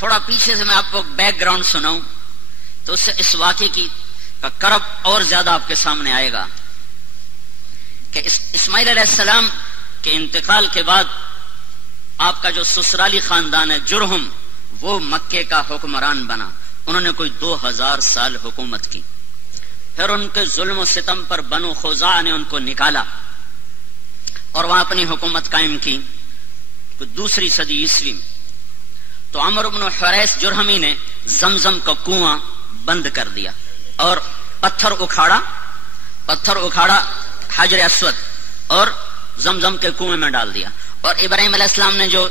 تھوڑا پیچھے سے میں آپ کو بیک گراؤنڈ سناؤں تو اس سے اس واقعے کی کا کرب اور زیادہ آپ کے سامنے آئے گا کہ اسماعیل علیہ السلام کے انتقال کے بعد آپ کا جو سسرالی خاندان ہے جرہم، وہ مکے کا حکمران بنا. انہوں نے کوئی 2000 سال حکومت کی. پھر ان کے ظلم و ستم پر بنو خزاعہ نے ان کو نکالا اور وہاں اپنی حکومت قائم کی. دوسری صدی عیسوی میں تو عمرو بن حریث جرہمی نے زمزم کا کنواں بند کر دیا اور پتھر اکھاڑا حجر اسود اور زمزم کے کنویں میں ڈال دیا. اور ابراہیم علیہ السلام نے جو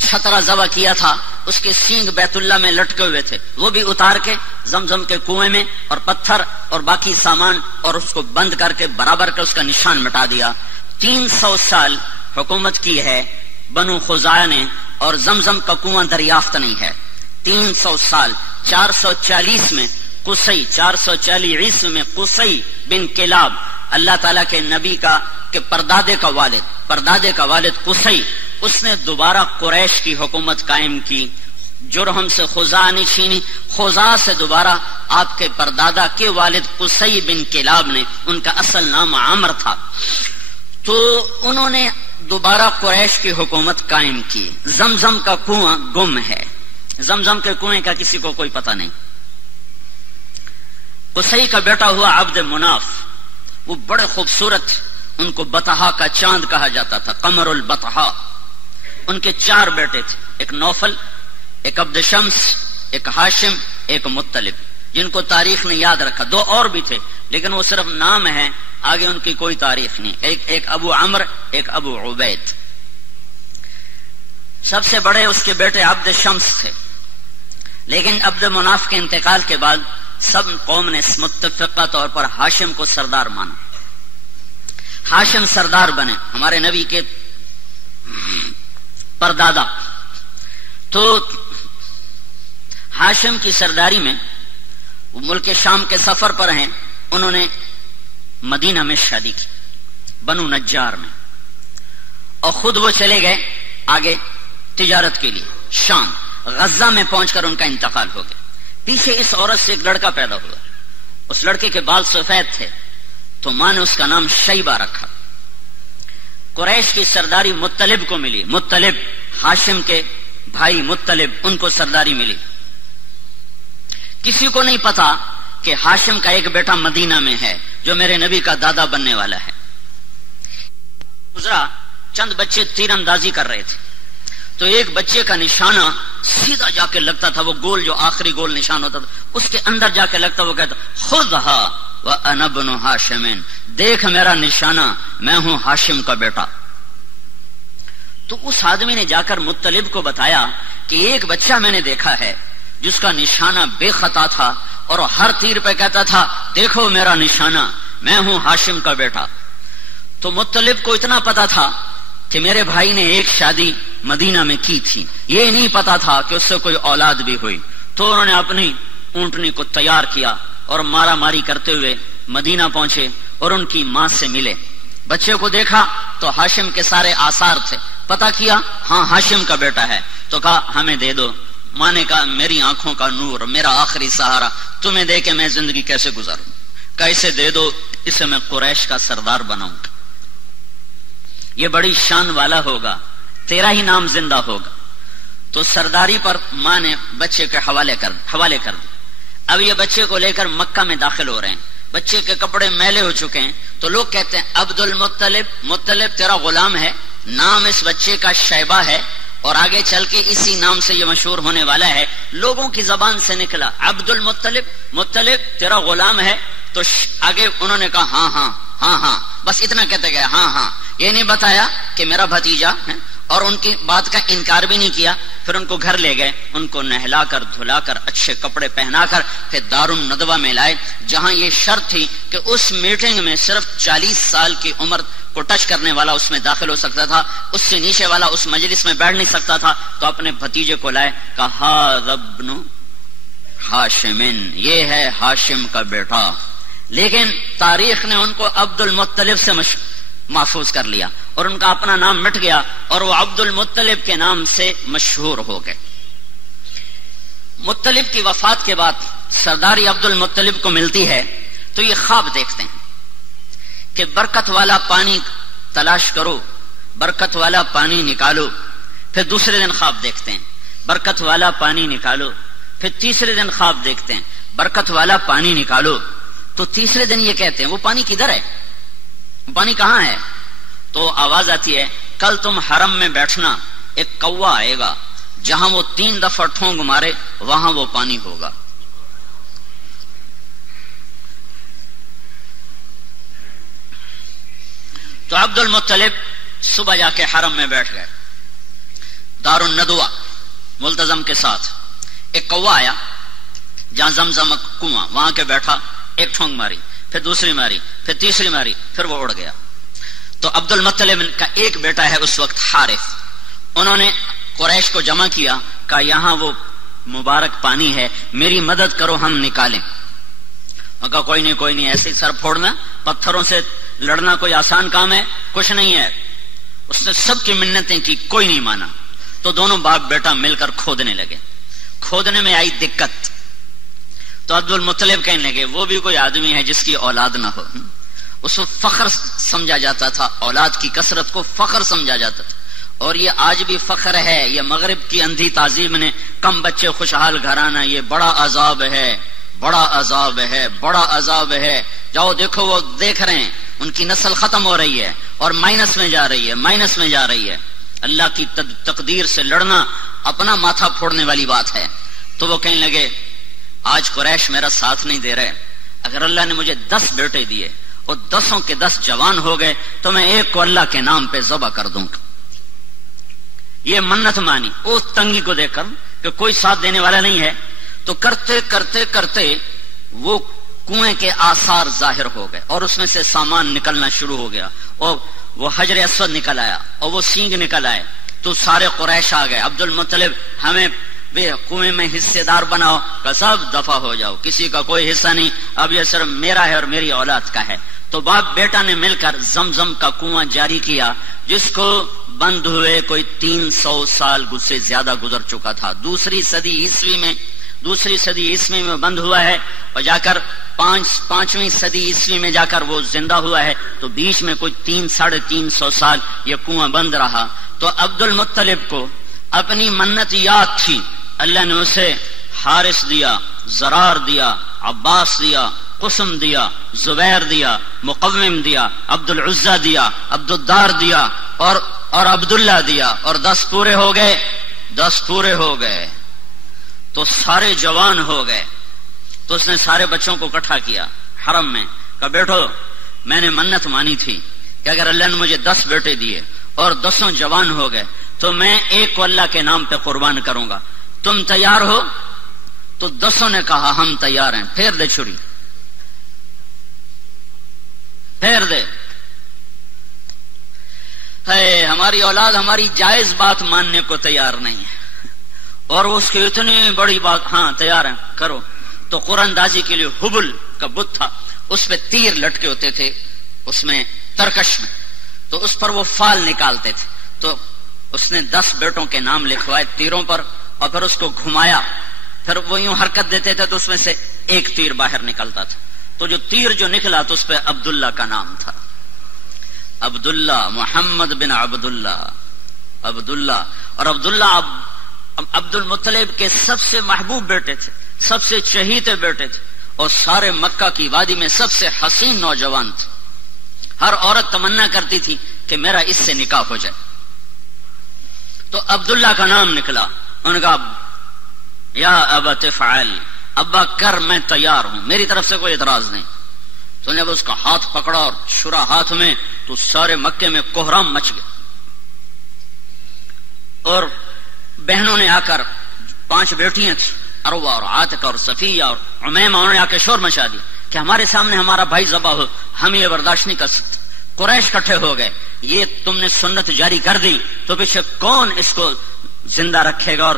چھترا ذبح کیا تھا اس کے سینگ بیت اللہ میں لٹکے ہوئے تھے، وہ بھی اتار کے زمزم کے کنویں میں، اور پتھر اور باقی سامان اور اس کو بند کر کے برابر کر اس کا نشان مٹا دیا. 300 سال حکومت کی ہے بنو خزاعہ نے اور زمزم کا کنواں دریافت نہیں ہے. 300 سال. 440 میں قصی، 440 عیسوی میں قصی بن کلاب، اللہ تعالیٰ کے نبی کے پردادے کا والد قصی، اس نے دوبارہ قریش کی حکومت قائم کی. جرہم سے خزاعہ نے چھینی، خزاعہ سے دوبارہ آپ کے پردادا کے والد قصی بن کلاب نے، ان کا اصل نام عمر تھا، تو انہوں نے دوبارہ قریش کی حکومت قائم کی. زمزم کا کنواں گم ہے، زمزم کے کنویں کا کسی کو کوئی پتہ نہیں. قصی کا بیٹا ہوا عبد مناف، وہ بڑے خوبصورت، ان کو بطحا کا چاند کہا جاتا تھا، قمر البطحا. ان کے 4 بیٹے تھے، ایک نوفل، ایک عبد شمس، ایک ہاشم، ایک مطلب، جن کو تاریخ نے یاد رکھا. 2 اور بھی تھے لیکن وہ صرف نام ہے، آگے ان کی کوئی تاریخ نہیں. ایک ابو عمر، ایک ابو عبید. سب سے بڑے اس کے بیٹے عبد شمس تھے، لیکن عبد مناف کے انتقال کے بعد سب قوم نے متفقہ طور پر ہاشم کو سردار مانا. ہاشم سردار بنے، ہمارے نبی کے پردادا. تو ہاشم کی سرداری میں وہ ملک شام کے سفر پر ہیں. انہوں نے مدینہ میں شادی کی، بنو نجار میں، اور خود وہ چلے گئے آگے تجارت کے لیے شام. غزہ میں پہنچ کر ان کا انتقال ہو گیا. پیچھے اس عورت سے ایک لڑکا پیدا ہوا. اس لڑکے کے بال سفید تھے تو ماں نے اس کا نام شیبہ رکھا. قریش کی سرداری مطلب کو ملی. مطلب ہاشم کے بھائی مطلب، ان کو سرداری ملی. کسی کو نہیں پتا کہ ہاشم کا ایک بیٹا مدینہ میں ہے جو میرے نبی کا دادا بننے والا ہے. گزرا، چند بچے تیر اندازی کر رہے تھے تو ایک بچے کا نشانہ سیدھا جا کے لگتا تھا، وہ گول جو آخری گول نشان ہوتا تھا اس کے اندر جا کے لگتا. وہ کہتا خذھا وانا ابن ہاشم، دیکھ میرا نشانہ، میں ہوں ہاشم کا بیٹا. تو اس آدمی نے جا کر مطلب کو بتایا کہ ایک بچہ میں نے دیکھا ہے جس کا نشانہ بے خطا تھا اور ہر تیر پہ کہتا تھا دیکھو میرا نشانہ، میں ہوں ہاشم کا بیٹا. تو مطلب کو اتنا پتا تھا کہ میرے بھائی نے ایک شادی مدینہ میں کی تھی، یہ نہیں پتا تھا کہ اس سے کوئی اولاد بھی ہوئی. تو انہوں نے اپنی اونٹنی کو تیار کیا اور مارا ماری کرتے ہوئے مدینہ پہنچے اور ان کی ماں سے ملے. بچے کو دیکھا تو ہاشم کے سارے آثار تھے. پتا کیا ہاں ہاشم کا بیٹا ہے. تو کہا ہمیں دے دو. ماں نے کہا میری آنکھوں کا نور، میرا آخری سہارا، تمہیں دے کے میں زندگی کیسے گزاروں؟ کیسے دے دو، اسے میں قریش کا سردار بناؤں گا، یہ بڑی شان والا ہوگا، تیرا ہی نام زندہ ہوگا. تو سرداری پر ماں نے بچے کے حوالے کر دی. اب یہ بچے کو لے کر مکہ میں داخل ہو رہے ہیں. بچے کے کپڑے میلے ہو چکے ہیں تو لوگ کہتے ہیں عبد المطلب، مطلب تیرا غلام ہے، نام اس بچے کا شیبہ ہے اور آگے چل کے اسی نام سے یہ مشہور ہونے والا ہے. لوگوں کی زبان سے نکلا عبد المطلب، مطلب تیرا غلام ہے. تو آگے انہوں نے کہا ہاں ہاں ہاں ہاں، بس اتنا کہتے گئے ہاں ہاں. یہ نہیں بتایا کہ میرا بھتیجا ہے اور ان کی بات کا انکار بھی نہیں کیا. پھر ان کو گھر لے گئے، ان کو نہلا کر دھلا کر اچھے کپڑے پہنا کر پھر دارالندوہ میں لائے، جہاں یہ شرط تھی کہ اس میٹنگ میں صرف 40 سال کی عمر کو ٹچ کرنے والا اس میں داخل ہو سکتا تھا، اس سے نیچے والا اس مجلس میں بیٹھ نہیں سکتا تھا. تو اپنے بھتیجے کو لائے، کہا ھذا ابن ہاشم، یہ ہے ہاشم کا بیٹا. لیکن تاریخ نے ان کو عبد المطلب سے محفوظ کر لیا اور ان کا اپنا نام مٹ گیا اور وہ عبد المطلب کے نام سے مشہور ہو گئے. مطلب کی وفات کے بعد سرداری عبد المطلب کو ملتی ہے تو یہ خواب دیکھتے ہیں کہ برکت والا پانی تلاش کرو، برکت والا پانی نکالو. پھر دوسرے دن خواب دیکھتے ہیں برکت والا پانی نکالو. پھر تیسرے دن خواب دیکھتے ہیں برکت والا پانی نکالو. تو تیسرے دن یہ کہتے ہیں وہ پانی کدھر ہے، وہ پانی کہاں ہے؟ تو آواز آتی ہے کل تم حرم میں بیٹھنا، ایک کوا آئے گا، جہاں وہ 3 دفعہ ٹھونگ مارے وہاں وہ پانی ہوگا. تو عبد المطلب صبح جا کے حرم میں بیٹھ گئے دار الندوہ ملتزم کے ساتھ. ایک کوا آیا جہاں زمزم کنواں، وہاں کے بیٹھا، ایک ٹھونگ ماری، پھر دوسری ماری، پھر تیسری ماری، پھر وہ اڑ گیا. تو عبد المطلب کا ایک بیٹا ہے اس وقت حارث، انہوں نے قریش کو جمع کیا، کہا یہاں وہ مبارک پانی ہے، میری مدد کرو ہم نکالیں. کہا کوئی نہیں ایسے سر پھوڑنا، پتھروں سے لڑنا کوئی آسان کام ہے؟ کچھ نہیں ہے. اس نے سب کی منتیں کی، کوئی نہیں مانا. تو دونوں باپ بیٹا مل کر کھودنے لگے. کھودنے میں آئی دقت تو عبد المطلب کہنے لگے وہ بھی کوئی آدمی ہے جس کی اولاد نہ ہو. اس کو فخر سمجھا جاتا تھا، اولاد کی کثرت کو فخر سمجھا جاتا تھا، اور یہ آج بھی فخر ہے. یہ مغرب کی اندھی تہذیب نے کم بچے خوشحال گھرانہ، یہ بڑا عذاب ہے، بڑا عذاب ہے، بڑا عذاب ہے. جاؤ دیکھو وہ دیکھ رہے ہیں ان کی نسل ختم ہو رہی ہے اور مائنس میں جا رہی ہے، مائنس میں جا رہی ہے. اللہ کی تقدیر سے لڑنا اپنا ماتھا پھوڑنے والی بات ہے. تو وہ کہنے لگے آج قریش میرا ساتھ نہیں دے رہے، اگر اللہ نے مجھے 10 بیٹے دیے اور 10 کے 10 جوان ہو گئے تو میں ایک کو اللہ کے نام پہ ذبح کر دوں گا. یہ منت مانی اس تنگی کو دیکھ کر کہ کوئی ساتھ دینے والا نہیں ہے. تو کرتے کرتے کرتے وہ کنویں کے آثار ظاہر ہو گئے اور اس میں سے سامان نکلنا شروع ہو گیا، اور وہ حجر اسود نکل آیا اور وہ سینگ نکل آئے. تو سارے قریش آ گئے، عبد المطلب ہمیں کنویں میں حصے دار بناؤ. کہ سب دفع ہو جاؤ، کسی کا کوئی حصہ نہیں، اب یہ صرف میرا ہے اور میری اولاد کا ہے. تو باپ بیٹا نے مل کر زمزم کا کنواں جاری کیا، جس کو بند ہوئے کوئی 300 سال سے زیادہ گزر چکا تھا. دوسری صدی عیسوی میں بند ہوا ہے، اور جا کر 5ویں صدی عیسوی میں جا کر وہ زندہ ہوا ہے. تو بیچ میں کوئی 300-350 سال یہ کنواں بند رہا. تو عبد المطلب کو اپنی منت یاد تھی، اللہ نے اسے حارث دیا، زرار دیا، عباس دیا، قسم دیا، زبیر دیا، مقوم دیا، عبد العزہ دیا، عبد الدار دیا اور عبداللہ دیا، اور 10 پورے ہو گئے. 10 پورے ہو گئے تو سارے جوان ہو گئے. تو اس نے سارے بچوں کو اکٹھا کیا حرم میں، کہا بیٹھو میں نے منت مانی تھی کہ اگر اللہ نے مجھے 10 بیٹے دیے اور 10 جوان ہو گئے تو میں ایک کو اللہ کے نام پہ قربان کروں گا، تم تیار ہو؟ تو 10 نے کہا ہم تیار ہیں. پھیر دے چھری، پھیر دے. ہماری اولاد ہماری جائز بات ماننے کو تیار نہیں ہے، اور اس کی اتنی بڑی بات، ہاں تیار ہیں کرو. تو قرآن اندازی کے لیے حبل کا بت تھا، اس پہ تیر لٹکے ہوتے تھے، اس میں ترکش میں، تو اس پر وہ فال نکالتے تھے. تو اس نے 10 بیٹوں کے نام لکھوائے تیروں پر، اور پھر اس کو گھمایا، پھر وہ یوں حرکت دیتے تھے تو اس میں سے ایک تیر باہر نکلتا تھا. تو جو تیر جو نکلا تو اس پہ عبداللہ کا نام تھا، عبداللہ، محمد بن عبداللہ، عبداللہ. اور عبداللہ عبد المطلب کے سب سے محبوب بیٹے تھے، سب سے چہیتے بیٹے تھے، اور سارے مکہ کی وادی میں سب سے حسین نوجوان تھے. ہر عورت تمنا کرتی تھی کہ میرا اس سے نکاح ہو جائے. تو عبداللہ کا نام نکلا. انہوں نے کہا یا ابت فعل، ابا کر، میں تیار ہوں، میری طرف سے کوئی اعتراض نہیں. تو نے اس کا ہاتھ پکڑا اور چھرا ہاتھ میں، تو سارے مکے میں کوہرام مچ گیا. اور بہنوں نے آ کر، 5 بیٹیاں تھیں، عروہ اور عاتقہ اور صفیہ اور عمیمہ، انہوں نے آ کے شور مچا دیا کہ ہمارے سامنے ہمارا بھائی ذبح ہو، ہم یہ برداشت نہیں کر سکتے. قریش کٹھے ہو گئے، یہ تم نے سنت جاری کر دی تو پیچھے کون اس کو زندہ رکھے گا، اور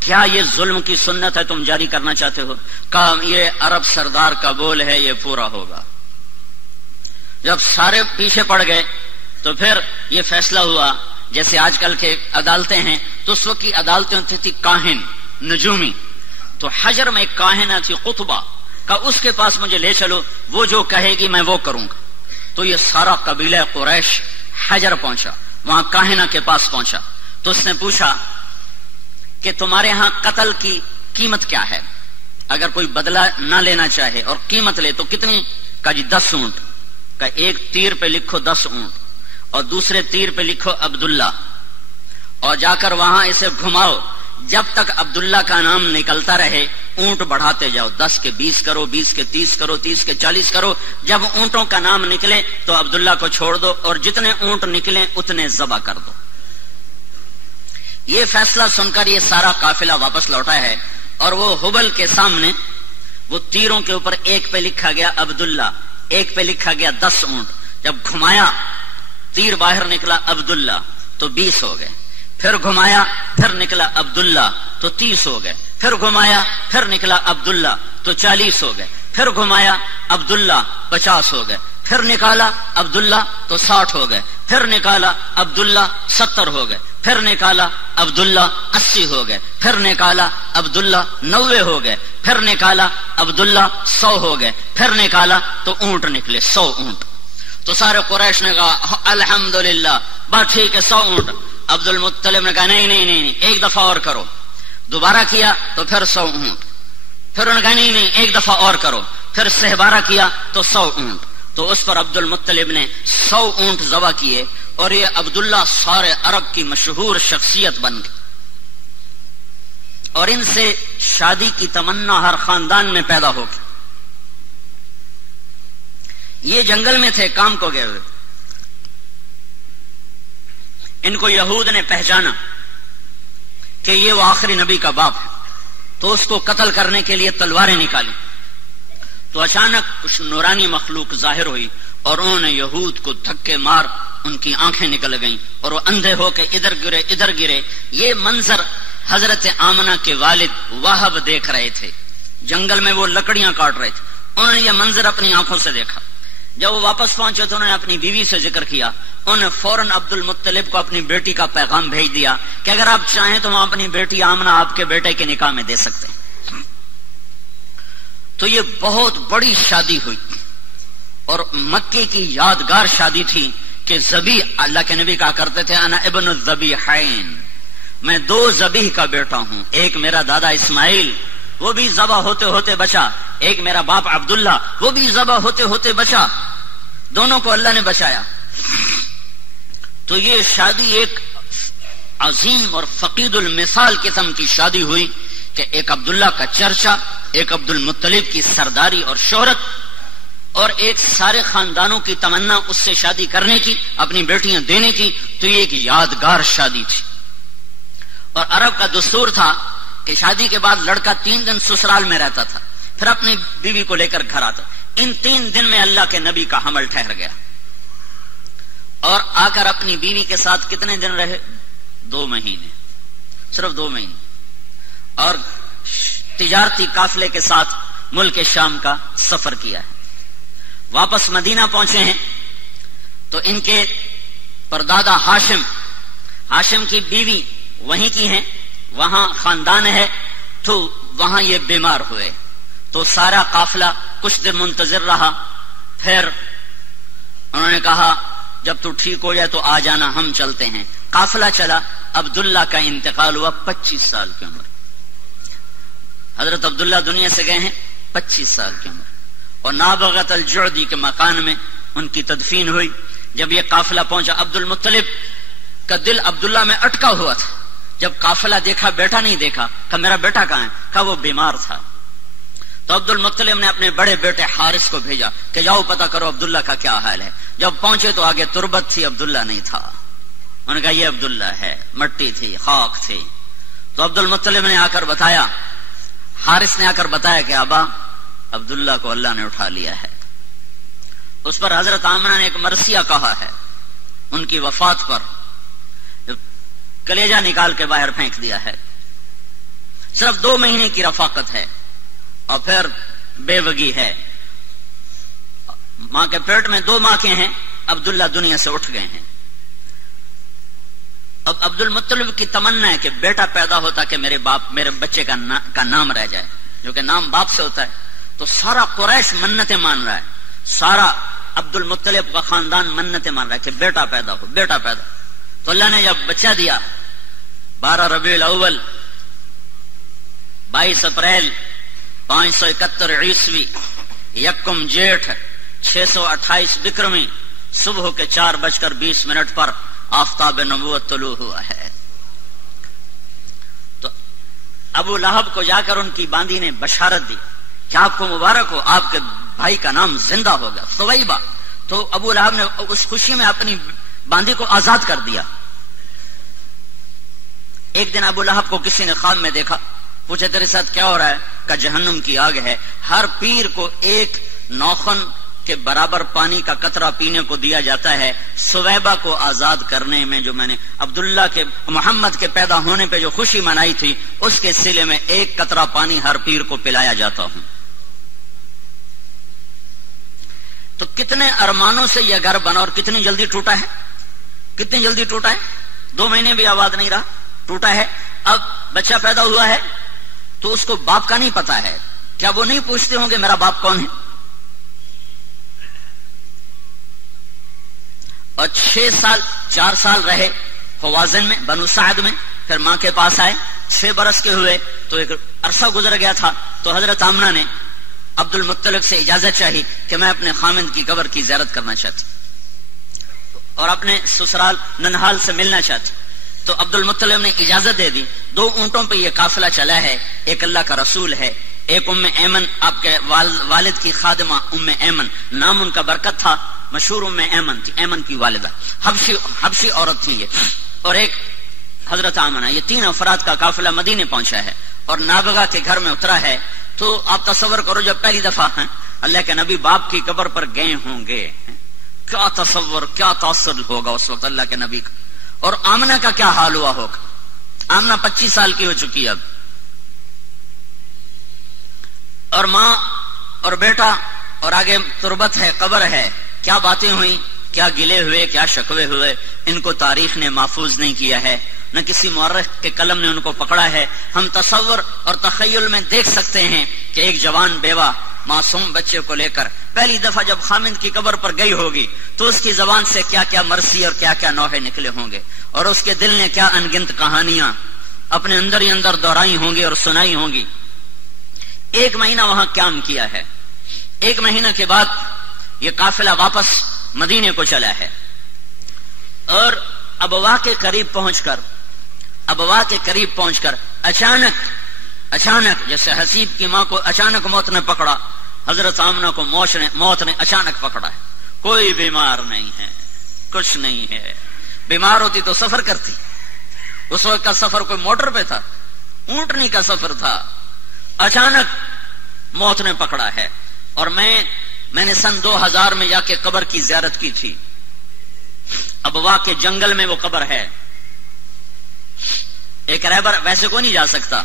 کیا یہ ظلم کی سنت ہے تم جاری کرنا چاہتے ہو؟ کہا یہ عرب سردار کا بول ہے، یہ پورا ہوگا. جب سارے پیچھے پڑ گئے تو پھر یہ فیصلہ ہوا، جیسے آج کل کے عدالتیں ہیں، تو اس وقت کی عدالتیں ہوتی تھی کاہن، نجومی. تو حجر میں ایک کاہنہ تھی قطبہ کا، اس کے پاس مجھے لے چلو، وہ جو کہے گی میں وہ کروں گا۔ تو یہ سارا قبیلہ قریش حجر پہنچا، وہاں کاہنہ کے پاس پہنچا، تو اس نے پوچھا کہ تمہارے ہاں قتل کی قیمت کیا ہے؟ اگر کوئی بدلہ نہ لینا چاہے اور قیمت لے تو کتنی؟ کا جی 10 اونٹ کا، ایک تیر پہ لکھو 10 اونٹ اور دوسرے تیر پہ لکھو عبداللہ، اور جا کر وہاں اسے گھماؤ، جب تک عبداللہ کا نام نکلتا رہے اونٹ بڑھاتے جاؤ، 10 کے 20 کرو، 20 کے 30 کرو، 30 کے 40 کرو، جب اونٹوں کا نام نکلے تو عبداللہ کو چھوڑ دو اور جتنے اونٹ نکلے اتنے ذبح کر دو۔ یہ فیصلہ سن کر یہ سارا قافلہ واپس لوٹا ہے، اور وہ حبل کے سامنے وہ تیروں کے اوپر ایک پہ لکھا گیا عبداللہ، ایک پہ لکھا گیا 10 اونٹ، جب گھمایا تیر باہر نکلا عبداللہ تو 20 ہو گئے، پھر گھمایا پھر نکلا عبداللہ تو 30 ہو گئے، پھر گھمایا پھر نکلا عبداللہ تو 40 ہو گئے، پھر گھمایا عبداللہ 50 ہو گئے، پھر نکالا عبداللہ تو 60 ہو گئے، پھر نکالا عبداللہ 70 ہو گئے، پھر نکالا عبداللہ 80 ہو گئے، پھر نکالا عبداللہ 90 ہو گئے، پھر نکالا عبداللہ 100 ہو گئے، پھر نکالا تو اونٹ نکلے 100 اونٹ۔ تو سارے قریش نے کہا الحمدللہ، بات ٹھیک ہے 100 اونٹ۔ عبد المطلب نے کہا نہیں نہیں نہیں، ایک دفعہ اور کرو۔ دوبارہ کیا تو پھر 100 اونٹ، پھر انہوں نے کہا نہیں نہیں ایک دفعہ اور کرو، پھر 12 کیا تو 100 اونٹ۔ تو اس پر عبد المطلب نے 100 اونٹ ذبح کیے، اور یہ عبداللہ سارے عرب کی مشہور شخصیت بن گئی، اور ان سے شادی کی تمنا ہر خاندان میں پیدا ہو گئی۔ یہ جنگل میں تھے کام کو گئے ہوئے، ان کو یہود نے پہچانا کہ یہ وہ آخری نبی کا باپ ہے، تو اس کو قتل کرنے کے لیے تلواریں نکالی، تو اچانک کچھ نورانی مخلوق ظاہر ہوئی اور انہوں نے یہود کو دھکے مار ان کی آنکھیں نکل گئیں اور وہ اندھے ہو کے ادھر گرے ادھر گرے۔ یہ منظر حضرت آمنہ کے والد وہب دیکھ رہے تھے، جنگل میں وہ لکڑیاں کاٹ رہے تھے، انہوں نے یہ منظر اپنی آنکھوں سے دیکھا۔ جب وہ واپس پہنچے تو انہوں نے اپنی بیوی سے ذکر کیا، انہوں نے فوراً عبد المطلب کو اپنی بیٹی کا پیغام بھیج دیا کہ اگر آپ چاہیں تو ہم اپنی بیٹی آمنہ آپ کے بیٹے کے نکاح میں دے سکتے ہیں۔ تو یہ بہت بڑی شادی ہوئی، اور مکے کی یادگار شادی تھی کہ ذبیح، اللہ کے نبی کہا کرتے تھے انا ابن الذبیحین، میں 2 ذبیح کا بیٹا ہوں، ایک میرا دادا اسماعیل وہ بھی ذبح ہوتے ہوتے بچا، ایک میرا باپ عبداللہ وہ بھی ذبح ہوتے ہوتے بچا، دونوں کو اللہ نے بچایا۔ تو یہ شادی ایک عظیم اور فقید المثال قسم کی شادی ہوئی کہ ایک عبداللہ کا چرچا، ایک عبد المطلب کی سرداری اور شہرت، اور ایک سارے خاندانوں کی تمنا اس سے شادی کرنے کی، اپنی بیٹیاں دینے کی۔ تو یہ ایک یادگار شادی تھی، اور عرب کا دستور تھا کہ شادی کے بعد لڑکا 3 دن سسرال میں رہتا تھا، پھر اپنی بیوی کو لے کر گھر آتا۔ ان 3 دن میں اللہ کے نبی کا حمل ٹھہر گیا، اور آ کر اپنی بیوی کے ساتھ کتنے دن رہے؟ 2 مہینے، صرف 2 مہینے، اور تجارتی قافلے کے ساتھ ملک شام کا سفر کیا ہے۔ واپس مدینہ پہنچے ہیں تو ان کے پردادا ہاشم کی بیوی وہیں کی ہیں، وہاں خاندان ہے، تو وہاں یہ بیمار ہوئے، تو سارا قافلہ کچھ دن منتظر رہا، پھر انہوں نے کہا جب تو ٹھیک ہو جائے تو آ جانا، ہم چلتے ہیں۔ قافلہ چلا، عبداللہ کا انتقال ہوا 25 سال کی عمر، حضرت عبداللہ دنیا سے گئے ہیں 25 سال کی عمر، اور نابغت الجعدی کے مکان میں ان کی تدفین ہوئی۔ جب یہ قافلہ پہنچا، عبد المطلب کا دل عبداللہ میں اٹکا ہوا تھا، جب قافلہ دیکھا بیٹا نہیں دیکھا، کہا میرا بیٹا کہاں ہے؟ کہا وہ بیمار تھا۔ تو عبد المطلب نے اپنے بڑے بیٹے حارث کو بھیجا کہ جاؤ پتہ کرو عبداللہ کا کیا حال ہے۔ جب پہنچے تو آگے تربت تھی، عبداللہ نہیں تھا۔ انہوں نے کہا یہ عبداللہ ہے، مٹی تھی، خاک تھی۔ تو عبد المطلب نے آ کر بتایا، حارث نے آ کر بتایا کہ ابا عبداللہ کو اللہ نے اٹھا لیا ہے۔ اس پر حضرت آمنہ نے ایک مرثیہ کہا ہے، ان کی وفات پر کلیجہ نکال کے باہر پھینک دیا ہے۔ صرف 2 مہینے کی رفاقت ہے، اور پھر بے وگی ہے، ماں کے پیٹ میں 2 ماں کے ہیں، عبداللہ دنیا سے اٹھ گئے ہیں۔ اب عبد المطلب کی تمنا ہے کہ بیٹا پیدا ہوتا کہ میرے بچے کا نام رہ جائے، جو کہ نام باپ سے ہوتا ہے. تو سارا قریش منتیں مان رہا ہے، سارا عبد المطلب کا خاندان منتیں مان رہا ہے کہ بیٹا پیدا ہو، بیٹا پیدا. تو اللہ نے جب بچہ دیا 12 ربیع الاول 22 اپریل 571 عیسوی، یکم جیٹھ 628 بکرمی، صبح کے 4:20 پر آفتاب نبوت طلوع ہوا ہے. تو ابو لہب کو جا کر ان کی باندی نے بشارت دی کہ آپ کو مبارک ہو، آپ کے بھائی کا نام زندہ ہوگا، ثویبہ. تو ابو لہب نے اس خوشی میں اپنی باندی کو آزاد کر دیا. ایک دن ابو لہب کو کسی نے خواب میں دیکھا، پوچھا تیرے ساتھ کیا ہو رہا ہے؟ کہ جہنم کی آگ ہے، ہر پیر کو ایک نوخن کے برابر پانی کا قطرہ پینے کو دیا جاتا ہے. ثویبہ کو آزاد کرنے میں جو میں نے عبداللہ کے محمد کے پیدا ہونے پہ جو خوشی منائی تھی، اس کے سلے میں ایک قطرہ پانی ہر پیر کو پلایا جاتا ہوں. تو کتنے ارمانوں سے یہ گھر بنا اور کتنی جلدی ٹوٹا ہے، کتنی جلدی ٹوٹا ہے. 2 مہینے بھی آباد نہیں رہا، ٹوٹا ہے. اب بچہ پیدا ہوا ہے تو اس کو باپ کا نہیں پتا ہے. کیا وہ نہیں پوچھتے ہوں گے میرا باپ کون ہے؟ اور 4 سال رہے خوازن میں، بنو سعد میں، پھر ماں کے پاس آئے. 6 برس کے ہوئے تو ایک عرصہ گزر گیا تھا. تو حضرت آمنہ نے عبد المطلب سے اجازت چاہی کہ میں اپنے خامند کی قبر کی زیارت کرنا چاہتی اور اپنے سسرال ننہال سے ملنا چاہتی. تو عبد المطلب نے اجازت دے دی. 2 اونٹوں پہ یہ قافلہ چلا ہے، ایک اللہ کا رسول ہے، ایک ام ایمن آپ کے والد کی خادمہ ام ایمن، نام ان کا برکت تھا، مشہور ام ایمن تھی، ایمن کی والدہ، حبشی عورت تھی یہ، اور ایک حضرت آمنہ. یہ 3 افراد کا قافلہ مدینے پہنچا ہے اور نابغہ کے گھر میں اترا ہے. تو آپ تصور کرو جب پہلی دفعہ ہیں اللہ کے نبی باپ کی قبر پر گئے ہوں گے، کیا تصور، کیا تاثر ہوگا اس وقت اللہ کے نبی کا. اور آمنہ کا کیا حال ہوا ہوگا. آمنہ 25 سال کی ہو چکی اب، اور ماں اور بیٹا، اور آگے تربت ہے، قبر ہے. کیا باتیں ہوئی، کیا گلے ہوئے، کیا شکوے ہوئے، ان کو تاریخ نے محفوظ نہیں کیا ہے، نہ کسی مورخ کے قلم نے ان کو پکڑا ہے. ہم تصور اور تخیل میں دیکھ سکتے ہیں کہ ایک جوان بیوہ معصوم بچے کو لے کر پہلی دفعہ جب خامند کی قبر پر گئی ہوگی تو اس کی زبان سے کیا کیا مرثی اور کیا کیا نوحے نکلے ہوں گے، اور اس کے دل نے کیا انگنت کہانیاں اپنے اندر ہی اندر دہرائی ہوں گی اور سنائی ہوں گی. 1 مہینہ وہاں قیام کیا ہے. 1 مہینہ کے بعد یہ قافلہ واپس مدینے کو چلا ہے. اور ابوا کے قریب پہنچ کر اچانک جیسے حسیب کی ماں کو اچانک موت نے پکڑا، حضرت آمنہ کو موت نے اچانک پکڑا ہے. کوئی بیمار نہیں ہے، کچھ نہیں ہے. بیمار ہوتی تو سفر کرتی. اس وقت کا سفر کوئی موٹر پہ تھا، اونٹنی کا سفر تھا. اچانک موت نے پکڑا ہے. اور میں نے سن 2000 میں جا کے قبر کی زیارت کی تھی. ابوا کے جنگل میں وہ قبر ہے. ایک رہبر ویسے کو نہیں جا سکتا،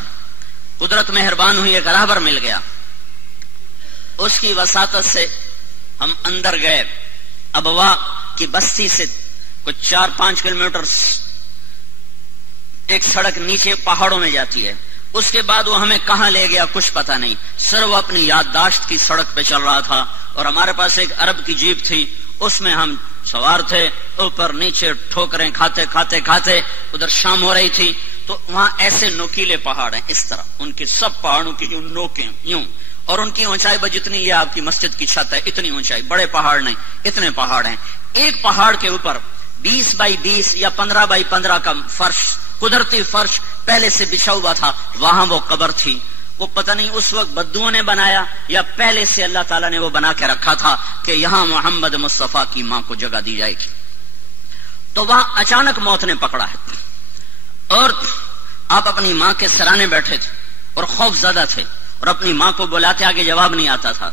قدرت مہربان ہوئی، ایک رہبر مل گیا. اس کی وساطت سے ہم اندر گئے. ابوا کی بستی سے کچھ 4-5 کلومیٹر ایک سڑک نیچے پہاڑوں میں جاتی ہے. اس کے بعد وہ ہمیں کہاں لے گیا کچھ پتا نہیں. سر وہ اپنی یادداشت کی سڑک پہ چل رہا تھا اور ہمارے پاس ایک عرب کی جیپ تھی، اس میں ہم سوار تھے. اوپر نیچے ٹھوکریں کھاتے کھاتے کھاتے ادھر شام ہو رہی تھی. تو وہاں ایسے نوکیلے پہاڑ ہیں اس طرح، ان کی سب پہاڑوں کی یوں نوکیں یوں، اور ان کی اونچائی جتنی یہ آپ کی مسجد کی چھت ہے اتنی اونچائی. بڑے پہاڑ نہیں، اتنے پہاڑ ہیں. ایک پہاڑ کے اوپر 20 بائی 20 یا 15 بائی 15 کا فرش، قدرتی فرش پہلے سے بچھا ہوا تھا. وہاں وہ قبر تھی. وہ پتہ نہیں اس وقت بدوؤں نے بنایا یا پہلے سے اللہ تعالیٰ نے وہ بنا کے رکھا تھا کہ یہاں محمد مصطفیٰ کی ماں کو جگہ دی جائے گی. تو وہاں اچانک موت نے پکڑا ہے. اور آپ اپنی ماں کے سرانے بیٹھے تھے اور خوف زدہ تھے اور اپنی ماں کو بلاتے آگے جواب نہیں آتا تھا.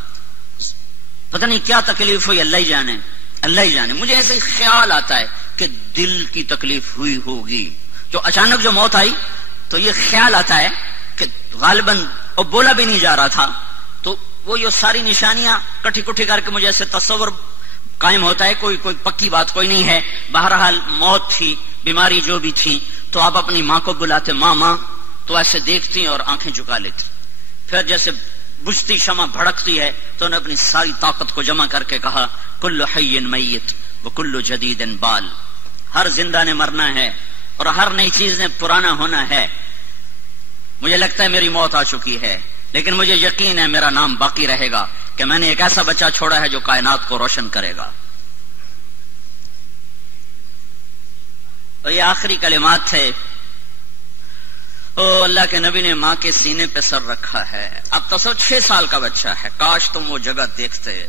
پتہ نہیں کیا تکلیف ہوئی، اللہ ہی جانے، اللہ ہی جانے. مجھے ایسے خیال آتا ہے کہ دل کی تکلیف ہوئی ہوگی. جو اچانک جو موت آئی تو یہ خیال آتا ہے کہ غالباً اور بولا بھی نہیں جا رہا تھا. تو وہ یہ ساری نشانیاں کٹھی کٹھی کر کے مجھے ایسے تصور قائم ہوتا ہے. کوئی پکی بات کوئی نہیں ہے. بہرحال موت تھی، بیماری جو بھی تھی تو آپ اپنی ماں کو بلاتے، ماں ماں، تو ایسے دیکھتی اور آنکھیں جھکا لیتی. پھر جیسے بجھتی شمع بھڑکتی ہے تو انہوں نے اپنی ساری طاقت کو جمع کر کے کہا کل حی میت وکل جدید بال، ہر زندہ نے مرنا ہے اور ہر نئی چیز نے پرانا ہونا ہے. مجھے لگتا ہے میری موت آ چکی ہے، لیکن مجھے یقین ہے میرا نام باقی رہے گا کہ میں نے ایک ایسا بچہ چھوڑا ہے جو کائنات کو روشن کرے گا. اور یہ آخری کلمات تھے. او اللہ کے نبی نے ماں کے سینے پہ سر رکھا ہے. اب تصور 6 سال کا بچہ ہے، کاش تم وہ جگہ دیکھتے.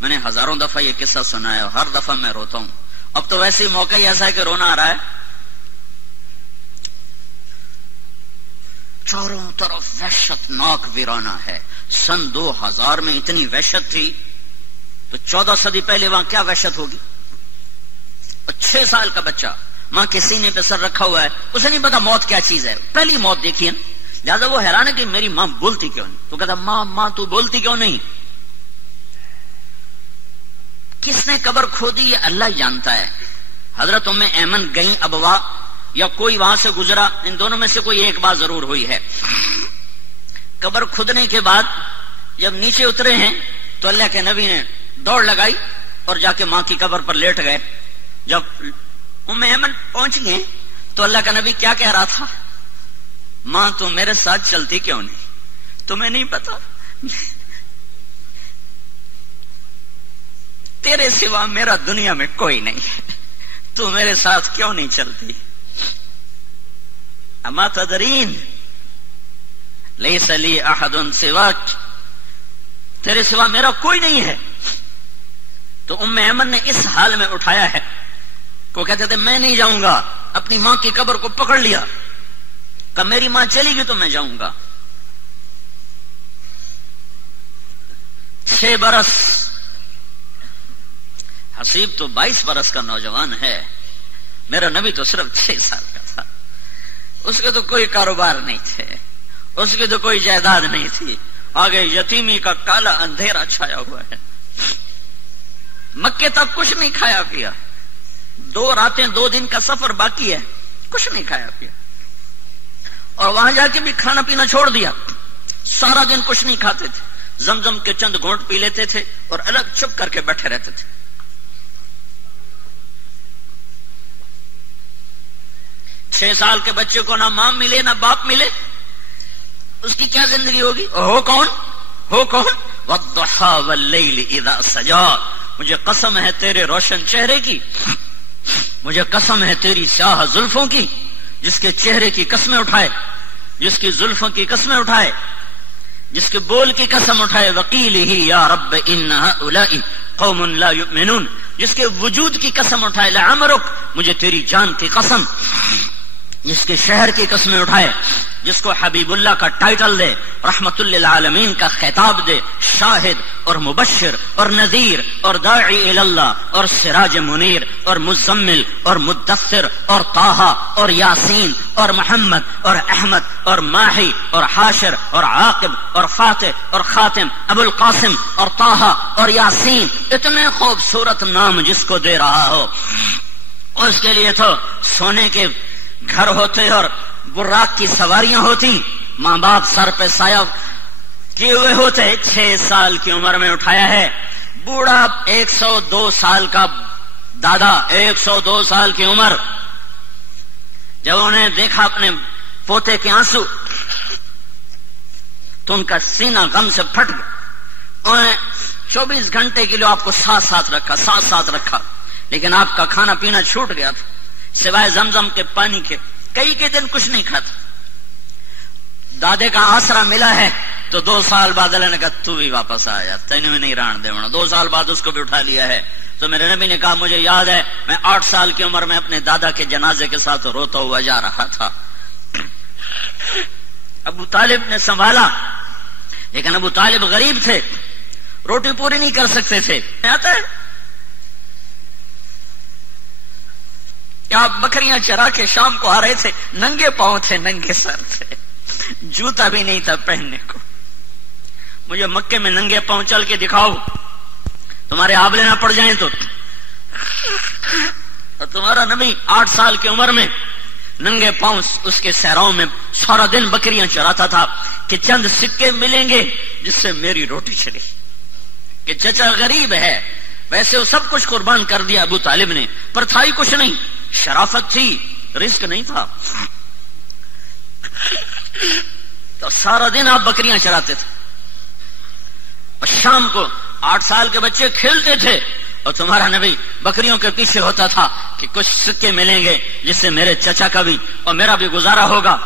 میں نے ہزاروں دفعہ یہ قصہ سنا ہے اور ہر دفعہ میں روتا ہوں. اب تو ویسے ہی موقع ہی ایسا ہے کہ رونا آ رہا ہے. چاروں طرف وحشت ناک ویرانہ ہے. سن 2000 میں اتنی وحشت تھی تو 14 صدی پہلے وہاں کیا وحشت ہوگی. اور 6 سال کا بچہ ماں کے سینے پہ سر رکھا ہوا ہے، اسے نہیں پتا موت کیا چیز ہے، پہلی موت دیکھی ہے. لہٰذا وہ حیران ہے کہ میری ماں بولتی کیوں نہیں. تو کہتا ماں ماں تو بولتی کیوں نہیں. کس نے قبر کھودی یہ اللہ جانتا ہے. حضرت ام ایمن گئیں ابوا یا کوئی وہاں سے گزرا، ان دونوں میں سے کوئی ایک بات ضرور ہوئی ہے. قبر کھودنے کے بعد جب نیچے اترے ہیں تو اللہ کے نبی نے دوڑ لگائی اور جا کے ماں کی قبر پر لیٹ گئے. جب ام ایمن پہنچ گئے تو اللہ کا نبی کیا کہہ رہا تھا، ماں تم میرے ساتھ چلتی کیوں نہیں. تمہیں نہیں پتا تیرے سوا میرا دنیا میں کوئی نہیں ہے، تو میرے ساتھ کیوں نہیں چلتی. اما تدرین لیس لی احد سواک، تیرے سوا میرا کوئی نہیں ہے. تو ام ایمن نے اس حال میں اٹھایا ہے وہ کہتے تھے میں نہیں جاؤں گا. اپنی ماں کی قبر کو پکڑ لیا کہ میری ماں چلی گئی تو میں جاؤں گا. 6 برس، حسیب تو 22 برس کا نوجوان ہے، میرا نبی تو صرف 6 سال کا تھا. اس کے تو کوئی کاروبار نہیں تھے، اس کی تو کوئی جائیداد نہیں تھی. آگے یتیمی کا کالا اندھیرا چھایا ہوا ہے. مکے تک کچھ نہیں کھایا پیا، 2 راتیں 2 دن کا سفر باقی ہے، کچھ نہیں کھایا پیا. اور وہاں جا کے بھی کھانا پینا چھوڑ دیا. سارا دن کچھ نہیں کھاتے تھے، زمزم کے چند گھونٹ پی لیتے تھے اور الگ چپ کر کے بیٹھے رہتے تھے. 6 سال کے بچے کو نہ ماں ملے نہ باپ ملے، اس کی کیا زندگی ہوگی. ہو کون والضحى واللیل اذا سجا. مجھے قسم ہے تیرے روشن چہرے کی، مجھے قسم ہے تیری سیاہ زلفوں کی، جس کے چہرے کی قسمیں اٹھائے، جس کی زلفوں کی قسمیں اٹھائے، جس کے بول کی قسم اٹھائے. وقیلہ یا رب ان ہؤلاء قوم لا یؤمنون، جس کے وجود کی قسم اٹھائے. لعمرک، مجھے تیری جان کی قسم، جس کے شہر کی قسمیں اٹھائے، جس کو حبیب اللہ کا ٹائٹل دے، رحمت للعالمین کا خطاب دے، شاہد اور مبشر اور نذیر اور داعی اللہ اور سراج منیر اور مزمل اور مدثر اور طٰہٰ اور یاسین اور محمد اور احمد اور ماہی اور حاشر اور عاقب اور فاتح اور خاتم، ابو القاسم اور طٰہٰ اور یاسین. اتنے خوبصورت نام جس کو دے رہا ہو، اس کے لیے تو سونے کے گھر ہوتے اور براق کی سواریاں ہوتی، ماں باپ سر پہ سایہ کیے ہوئے ہوتے. 6 سال کی عمر میں اٹھایا ہے. بوڑھا 102 سال کا دادا، 102 سال کی عمر. جب انہیں دیکھا اپنے پوتے کے آنسو تو ان کا سینہ غم سے پھٹ گیا. انہوں نے 24 گھنٹے کے لیے آپ کو ساتھ رکھا، لیکن آپ کا کھانا پینا چھوٹ گیا تھا سوائے زمزم کے پانی کے. کئی دن کچھ نہیں کھاتا. دادے کا آسرا ملا ہے تو 2 سال بعد اللہ نے کہا تو بھی واپس آ جا، تینوں میں نہیں ران دے. 2 سال بعد اس کو بھی اٹھا لیا ہے. تو میرے نبی نے کہا مجھے یاد ہے میں 8 سال کی عمر میں اپنے دادا کے جنازے کے ساتھ روتا ہوا جا رہا تھا. ابو طالب نے سنبھالا، لیکن ابو طالب غریب تھے، روٹی پوری نہیں کر سکتے تھے. آتا ہے آپ بکریاں چرا کے شام کو آ رہے تھے، ننگے پاؤں تھے، ننگے سر تھے، جوتا بھی نہیں تھا پہننے کو. مجھے مکے میں ننگے پاؤں چل کے دکھاؤ، تمہارے آبلے نہ پڑ جائیں تو تمہارا نبی 8 سال کی عمر میں ننگے پاؤں اس کے صحراؤں میں سارا دن بکریاں چراتا تھا کہ چند سکے ملیں گے جس سے میری روٹی چلے، کہ چچا غریب ہے. ویسے وہ سب کچھ قربان کر دیا ابو طالب نے، پر تھا ہی کچھ نہیں، شرافت تھی، رزق نہیں تھا. تو سارا دن آپ بکریاں چراتے تھے اور شام کو 8 سال کے بچے کھیلتے تھے اور تمہارا نبی بکریوں کے پیچھے ہوتا تھا کہ کچھ سکے ملیں گے جس سے میرے چچا کا بھی اور میرا بھی گزارا ہوگا.